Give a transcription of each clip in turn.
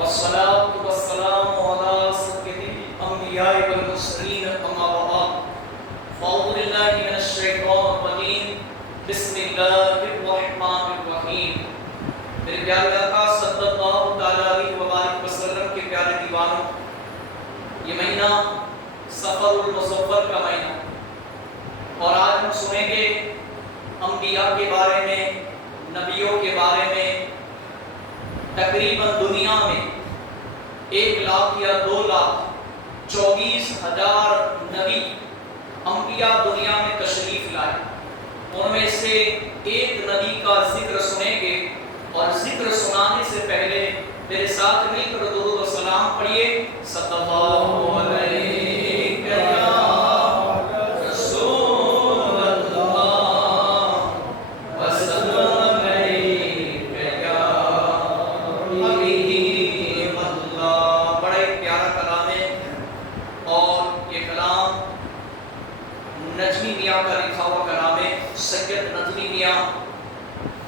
والصلاة والسلام على سيد الأنبياء والمرسلين أما بعد فأعوذ بالله من الشيطان الرجيم بسم الله الرحمن الرحیم۔ میرے پیارے آقا صلی اللہ تعالیٰ علیہ وآلہ وسلم کے پیارے دیوانوں، یہ مہینہ سفر المظفر کا مہینہ، اور آج ہم سنیں گے انبیاء کے بارے میں، نبیوں کے بارے میں۔ تقریباً دنیا میں 1,00,000 یا 2,24,000 نبی انبیاء دنیا میں تشریف لائے۔ ان میں سے ایک نبی کا ذکر سنیں گے، اور ذکر سنانے سے پہلے میرے ساتھ مل کر درود و سلام پڑھیے۔ صلی اللہ علیہ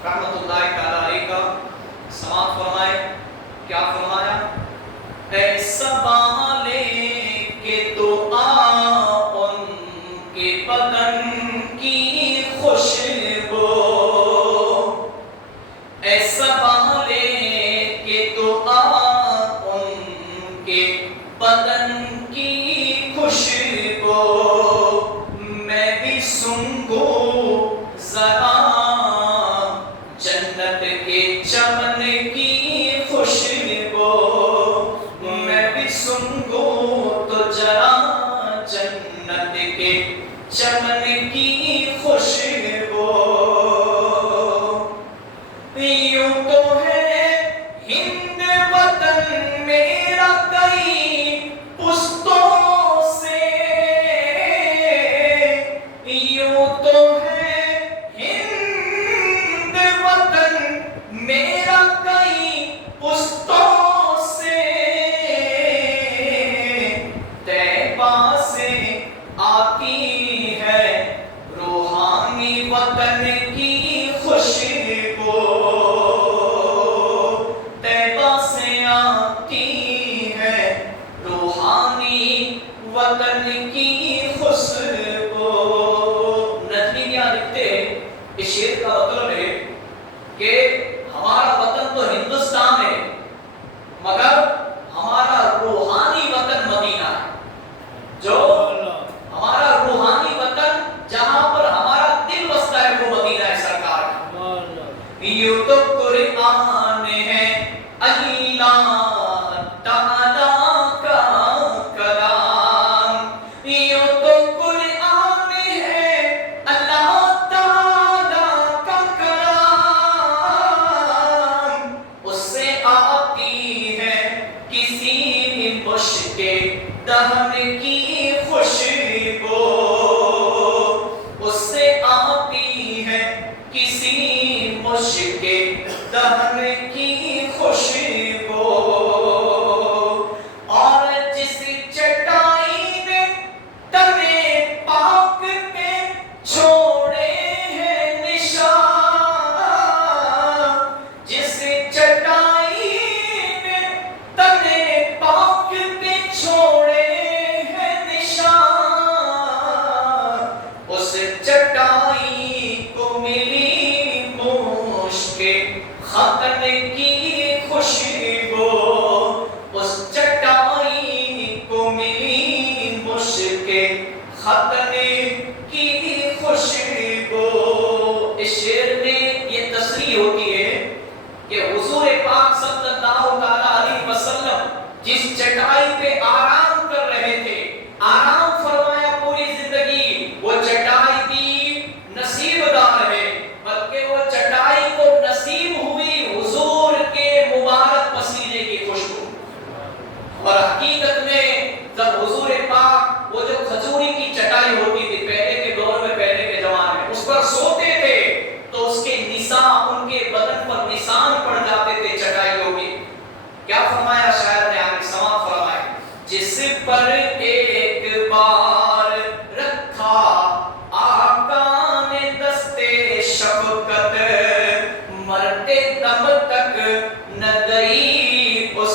رحمت اللہ تعالیٰ علیہ کا سماعت فرمائے۔ کیا فرمایا؟ اے سنبھالے کہ تو آ ان کے بدن کی خوشبو، اے سنبھالے کہ تو آ ان کے بدن کی خوشبو، میں بھی سنگوں ذرا چمن کی خوشبو، میں بھی سنگوں تو ذرا جنت کے چمن کی خوشبو۔ یوں تو ہے ہند وطن میرا کئی پشتوں سے، یوں تو ہے ہند وطن میرا کئی پشتوں سے، طیبہ سے آتی ہے روحانی وطن کی خوشبو، طیبہ سے آتی ہے روحانی وطن کی خوشبو۔ نجمی میاں لکھتے اس شعر کا مطلب ہے کہ ہمارا وطن تو ہندوستان ہے، مگر ہمارا روحانی وطن مدینہ ہے۔ جو ہمارا روحانی وطن جہاں پر ہمارا دل بستا ہے وہ مدینہ ہے سرکار کا۔ یوں تو قرآن ہے اللہ تعالیٰ کا کلام، یوں تو قرآن ہے اللہ تعالیٰ کا کلام، اس سے آتی ہے کسی مشک دہن کی خوشبو، اس سے آتی ہے کسی مشک دہن کی خوشبو، اور جس چٹائی نے تنے پاک پہ چھوڑے ہیں نشان، جس چٹائی نے تنے پاک پہ چھوڑے ہیں نشان، اس چٹائی کو ملی مشک ختن کی خوشبو، اس چٹائی کو ملی مشک ختن کی خوشبو۔ اس شعر میں یہ تصریح ہوتی ہے کہ حضور پاک صلی اللہ علیہ وسلم جس چٹائی پہ آرام کر رہے تھے، آرام فرمایا پوری زندگی، وہ چٹائی بھی نصیب دار ہے، بلکہ وہ چٹائی کو نصیب ہوئی حضور کے مبارک پسینے کی خوشبو۔ اور حقیقت میں جب حضور پاک وہ جو کھجوری کی چٹائی ہوتی تھی پہلے کے دور میں، پہلے کے زمانے میں، اس پر سوتے تھے تو اس کے نشان، ان کے بدن پر نشان پڑ جاتے تھے چٹائیوں کے۔ کیا فرمایا شاعر نے آگے سماعت فرمائے؟ جس پر ایک بار رکھا آقا نے دستے شفقت، مرتے دم تک نہ گئی اس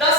10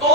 2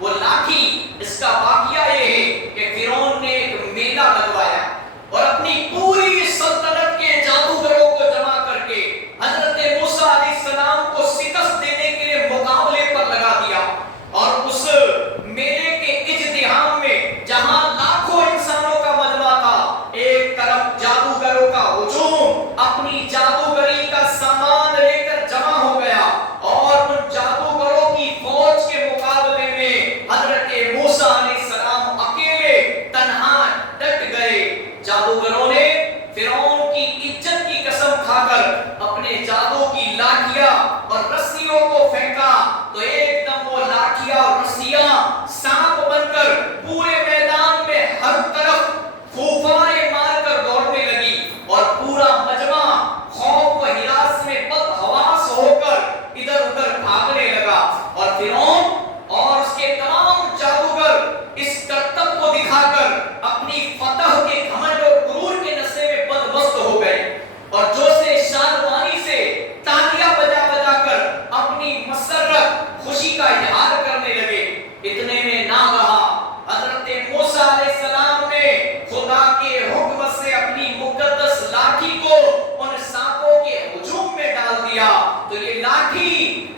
وہ لاٹھی، اس کا واقعہ یہ ہے کہ فرعون نے ایک میلہ لگوایا اور اپنی پوری سلطنت کے جادوگروں کو جمع کر کے حضرت موسیٰ علیہ السلام کو شکست دینے کے لیے مقابلے پر لگا دیا. اور اس میلے کے اجتماع میں جہاں لاکھوں انسانوں کا مجمع تھا، ایک طرف جادوگروں کا ہجوم اپنی جادوگری کا سامان لے کر جمع ہو گیا اور ان جادوگروں کی فوج کے مقابلے میں حضرت موسیٰ علیہ السلام اکیلے تنہا ڈٹ گئے. جادوگروں نے فرعون کی عزت کی قسم کھا کر اپنے جادو کی لاٹھیاں اور رسیوں کو پھینکا تو ایک دم وہ لاٹھیاں اور رسیاں سانپ بن کر پورے میدان میں ہر طرف پھوپھارے مار کر دوڑنے لگی اور پورا مجمع خوف و ہراس میں بدحواس ہو کر ادھر ادھر بھاگنے لگا. اور فرعون اور اس کے تمام جادوگر اس کرتب کو دکھا کر اپنی فتح کے گھمنڈ اور غرور کے نشے میں بدمست ہو گئے اور جوش شادمانی سے تالیاں بجا بجا کر اپنی مسرت خوشی کا اظہار کرنے لگے. اتنے میں ناگہاں حضرت موسیٰ علیہ السلام نے خدا کے حکم سے اپنی مقدس لاٹھی کو ان سانپوں کے ہجوم میں ڈال دیا تو یہ لاٹھی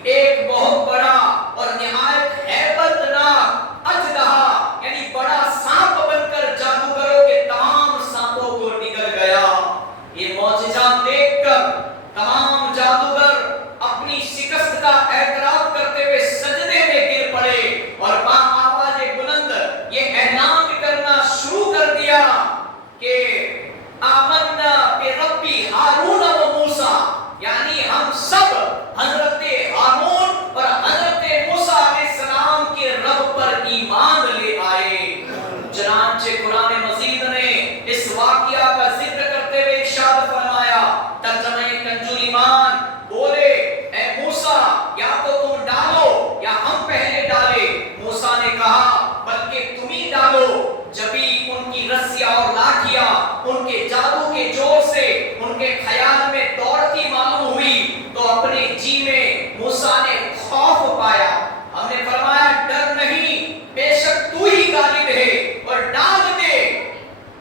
ایک بہت بڑا اور نہایت ہیبت ناک اژدہا یعنی بڑا سانپ بن کر جادوگروں کے تمام سانپوں کو نگل گیا. یہ معجزہ دیکھ کر تمام جادوگر اپنی شکست کا اعتراف کرتے ہوئے سجدے میں گر پڑے اور بآواز بلند یہ اعلان کرنا شروع کر دیا کہ آمنا بربی ہارون و موسیٰ، یعنی ہم سب حضرت ہارون اور حضرت موسیٰ علیہ السلام کے رب پر ایمان لے آئے. چنانچہ قرآن مجید نے اس واقعہ کا ذکر کرتے ہوئے ارشاد فرمایا، ترجمہ کنز ایمان، بولے اے موسیٰ یا تو تم ڈالو یا ہم پہلے ڈالے. موسیٰ نے کہا بلکہ تم ہی ڈالو. جبھی ان کی رسیاں اور لاٹھیاں ان کے جادو کے زور سے ان کے خیال میں دوڑتی معلوم ہوئی تو اپنے جی میں موسیٰ نے خوف پایا. ہم نے فرمایا ڈر نہیں، بے شک تو ہی غالب ہے اور ڈال دے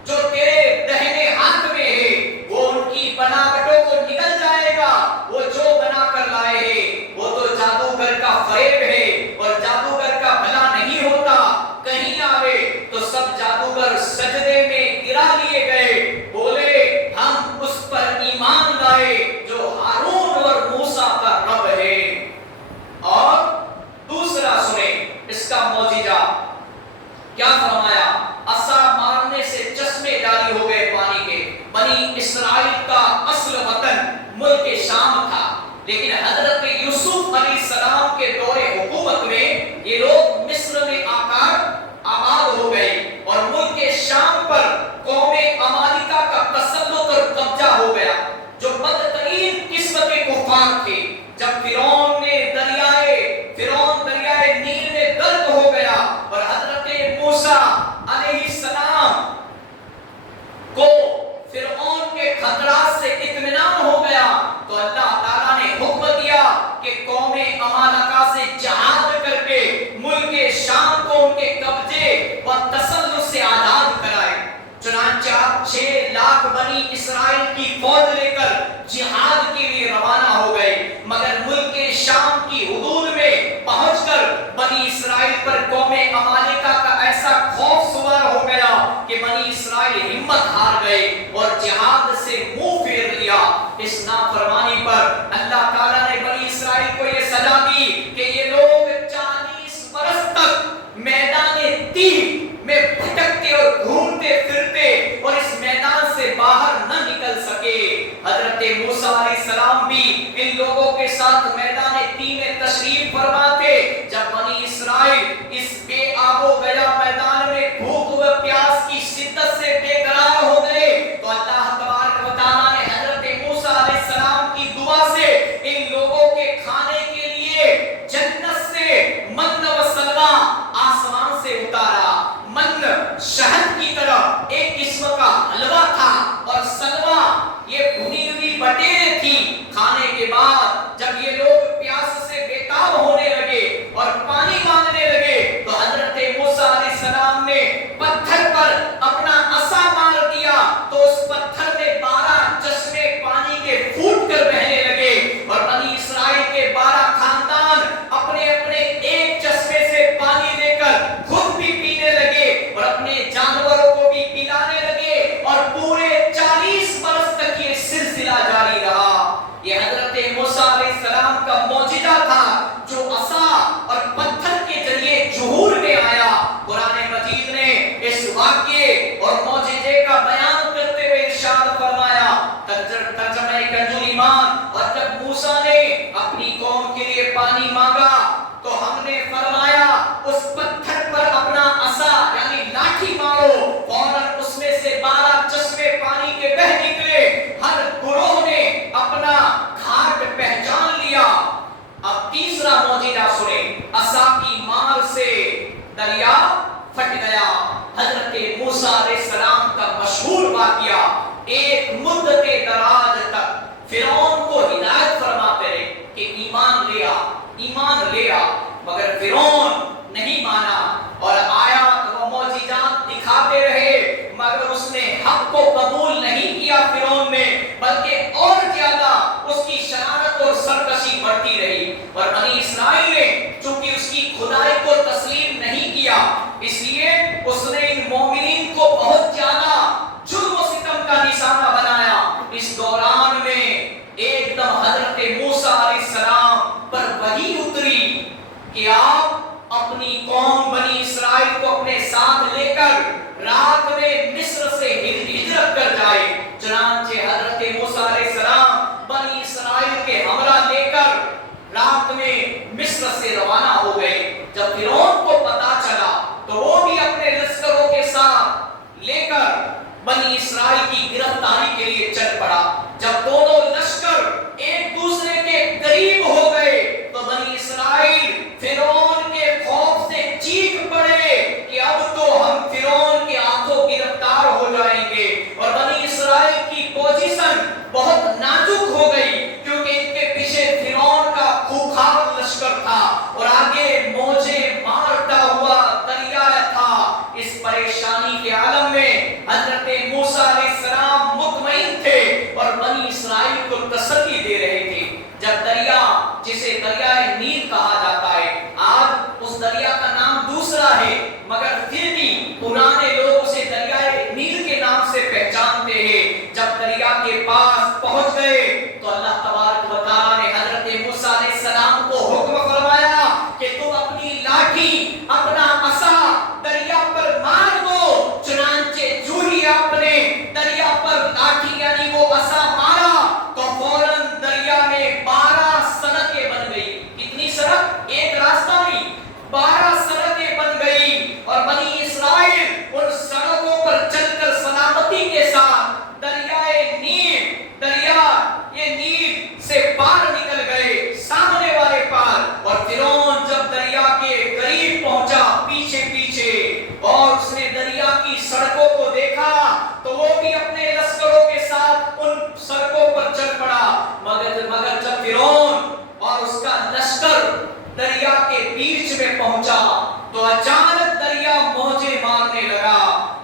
جو تیرے دہنے ہاتھ میں ہے وہ ان کی بناوٹوں کو نگل جائے گا. وہ جو بنا کر لائے ہیں وہ تو جادوگر کا فریب ہے اور جادوگر کا بھلا نہیں ہوتا. کہیں آوے تو سب جادوگر سجدے میں گرا لیے گئے، بولے ہم اس پر ایمان لائے جو ہارون اور موسیٰ کا رب ہے. اور دوسرا سنیں اس کا معجزہ کیا فرمایا. عصا مارنے سے چشمے جاری ہو گئے پانی کے. بنی اسرائیل کا اصل وطن ملک شام تھا، لیکن حضرت یوسف علیہ السلام کے دور حکومت میں یہ لوگ مصر میں آ کر آباد ہو گئے اور ملک شام پر قوم امالیکا کا تسلط اور قبضہ ہو گیا جو بدترین قسم کے کفار تھے. جب فرعون دریائے نیل میں غرق ہو گیا اور حضرت موسیٰ علیہ السلام کو فرعون کے خطرات سے اطمینان ہو گیا تو اللہ تعالیٰ نے حکم دیا کہ قوم امالیکا سے جہاد کر کے ملک شام کو ان کے قبضے و تسلط سے آزاد کرائے. چنانچہ 6 لاکھ بنی اسرائیل کی فوج لے کر جہاد کے لیے روانہ ہو گئے، مگر ملک شام کی حدود میں پہنچ کر بنی اسرائیل پر قوم امالیکا کا ایسا خوف سوار ہو گیا کہ بنی اسرائیل ہمت ہار گئے اور جہاد سے منہ پھیر لیا. اس نافرمانی پر اللہ تعالیٰ نے بنی اسرائیل کو یہ سزا دی کہ یہ لوگ 40 برس تک میدان تیہ میں بھٹکتے اور گھومتے پھرتے اور اس میدان سے باہر نہ نکل سکے. حضرت موسیٰ علیہ السلام بھی ان لوگوں کے ساتھ میدان تیہ میں تشریف دریا پھٹ گیا۔ حضرت موسیٰ علیہ السلام کا مشہور واقعہ، ایک مدت دراز تک فرعون کو ہدایت فرماتے رہے کہ ایمان لے آ، ایمان لے آ، مگر فرعون نہیں مانا، اور آیات و معجزات دکھاتے رہے، مگر اس نے حق کو قبول نہیں کیا فرعون نے، بلکہ اور زیادہ اس کی شرارت اور سرکشی بڑھتی رہی، اور بنی اسرائیل نے چونکہ اس کی خدائی کو تسلیم نہیں کیا، اس لیے اس نے ان مومنین کو بہت زیادہ جرم و ستم کا نشانہ بنایا۔ اس دوران میں ایک دم حضرت موسیٰ علیہ السلام پر وحی اتری کہ آپ اپنی قوم بنی اسرائیل کو اپنے ساتھ لے کر رات میں مصر سے ہجرت کر جائے۔ چنانچہ حضرت موسیٰ علیہ السلام بنی اسرائیل کے ہمراہ لے کر رات میں مصر سے روانہ ہو گئے۔ جب فرعون کو پتا چلا تو وہ بھی اپنے لشکروں کے ساتھ لے کر بنی اسرائیل کی گرفتاری کے لیے چل پڑا۔ جب دونوں لشکر ایک دوسرے کے قریب ہو گئے تو بنی اسرائیل فرعون کے خوف سے چیخ پڑے کہ اب تو ہم فرعون کے ہاتھوں گرفتار ہو جائیں گے، اور بنی اسرائیل کی پوزیشن بہت نازک ہو گئی، کیونکہ ان کے پیچھے فرعون کا خوخار لشکر تھا اور آگے موجیں مارتا ہوا دریا تھا۔ اس پریشانی کے عالم میں حضرت موسیٰ علیہ السلام مطمئن تھے اور بنی اسرائیل کو تسلی دے رہے تھے۔ جب دریا، جسے دریائے نیل کہا جاتا ہے، آج اس دریا کا نام دوسرا ہے، مگر پھر بھی پرانے لوگ اسے دریائے نیل کے نام سے پہچانتے ہیں۔ جب دریا کے پاس پہنچ گئے تو اللہ تبارک و تعالیٰ نے حضرت موسیٰ علیہ السلام کو حکم فرمایا کہ تم اپنی لاٹھی، اپنا عصا دریا پر مار دو۔ چنانچہ جو ہی آپ نے دریا پر لاٹھی یعنی وہ عصا مارا تو فوراً دریا میں 12 سڑکیں بن گئی۔ کتنی سڑک؟ ایک راستہ نہیں، 12 سڑکیں بن گئی، اور بنی اسرائیل ان سڑکوں پر چل کر سلامتی کے ساتھ دریائے نیل، یہ نیل سے پار نکل گئے، سامنے والے پار۔ اور فرعون جب دریا کے قریب پہنچا پیچھے پیچھے اور اس نے دریا کی سڑکوں کو دیکھا تو وہ بھی اپنے لشکروں کے ساتھ ان سڑکوں پر چل پڑا، مگر جب فرعون اور اس کا لشکر دریا کے بیچ میں پہنچا تو اچانک دریا موجیں مارنے لگا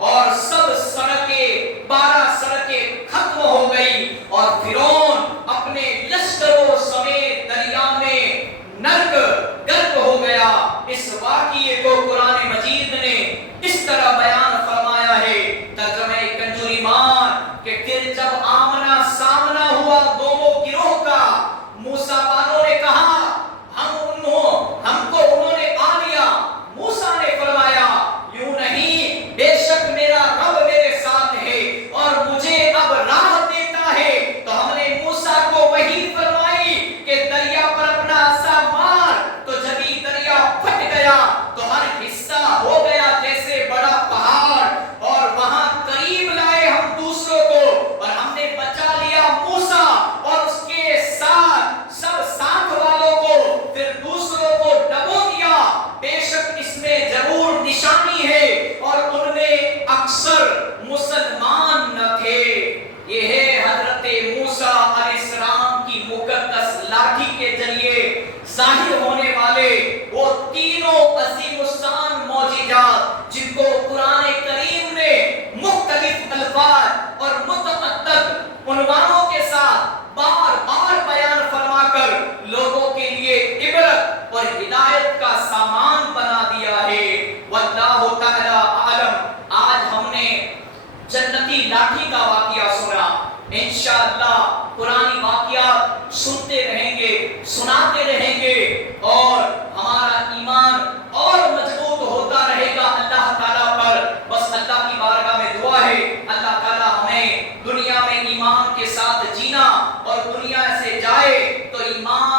اور سب سڑکیں، 12 سڑکیں ختم ہو گئی، اور فرعون اپنے لشکروں سمیت دریا میں غرق ہو گیا۔ اس واقعے کو قرآن مجید نے اس طرح بیان فرمایا ہے، ترجمہ کنز ایمان، کہ پھر جب آمنا سامنا ہوا دونوں گروہ کا، موسیٰ والوں نے کہا ہم کو انہوں نے آ لیا۔ موسیٰ نے فرمایا یوں نہیں، بے شک میرا رب میرے ساتھ ہے اور مجھے اب راہ دیتا ہے۔ تو ہم نے موسیٰ کو وحی فرمائی کہ دریا پر اپنا عصا مار، تو جب ہی دریا پھٹ گیا تو ہر حصہ ہو گیا جیسے بڑا پہاڑ، اور وہاں قریب لائے ہم دوسروں کو، اور ہم نے بچا لیا موسیٰ اور اس کے ساتھ سب ساتھ والوں کو، پھر دوسروں کو ڈبو دیا۔ بے شک اس میں ضرور نشانی ہے، اور ان میں اکثر مسلمان نہ تھے۔ یہ ہے حضرت موسیٰ علیہ السلام کی مقدس لاٹھی کے ذریعے ظاہر ہونے والے وہ تینوں عظیم الشان معجزات، جن کو قرآن کریم نے مختلف الفاظ اور متعدد عنوانوں کے ساتھ بار بار بیان فرما کر لوگوں کے لیے عبرت اور ہدایت کا سامان بنا دیا ہے۔ واللہ تعالی عالم۔ آج ہم نے جنتی لاٹھی کا واقعہ سنا، انشاءاللہ پرانی واقعات سنتے رہیں گے، سناتے رہیں گے، اور ہمارا ایمان اور مضبوط ہوتا رہے گا اللہ تعالیٰ پر۔ بس اللہ کی بارگاہ میں دعا ہے اللہ تعالیٰ ہمیں دنیا میں ایمان کے ساتھ جینا، اور دنیا سے جائے تو ایمان